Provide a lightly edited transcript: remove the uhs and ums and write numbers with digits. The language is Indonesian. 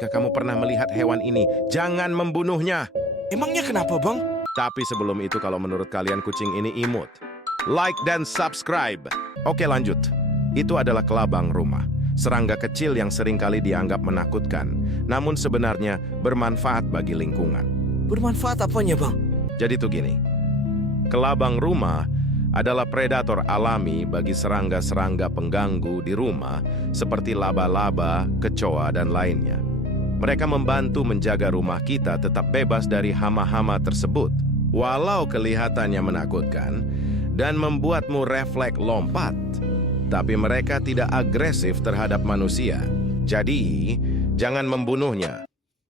jika kamu pernah melihat hewan ini, jangan membunuhnya. Emangnya kenapa, Bang? Tapi sebelum itu, kalau menurut kalian kucing ini imut, like dan subscribe. Oke, lanjut. Itu adalah kelabang rumah. Serangga kecil yang seringkali dianggap menakutkan, namun sebenarnya bermanfaat bagi lingkungan. Bermanfaat apanya, Bang? Jadi tuh gini, kelabang rumah adalah predator alami bagi serangga-serangga pengganggu di rumah seperti laba-laba, kecoa, dan lainnya. Mereka membantu menjaga rumah kita tetap bebas dari hama-hama tersebut. Walau kelihatannya menakutkan dan membuatmu refleks lompat, tapi mereka tidak agresif terhadap manusia. Jadi, jangan membunuhnya.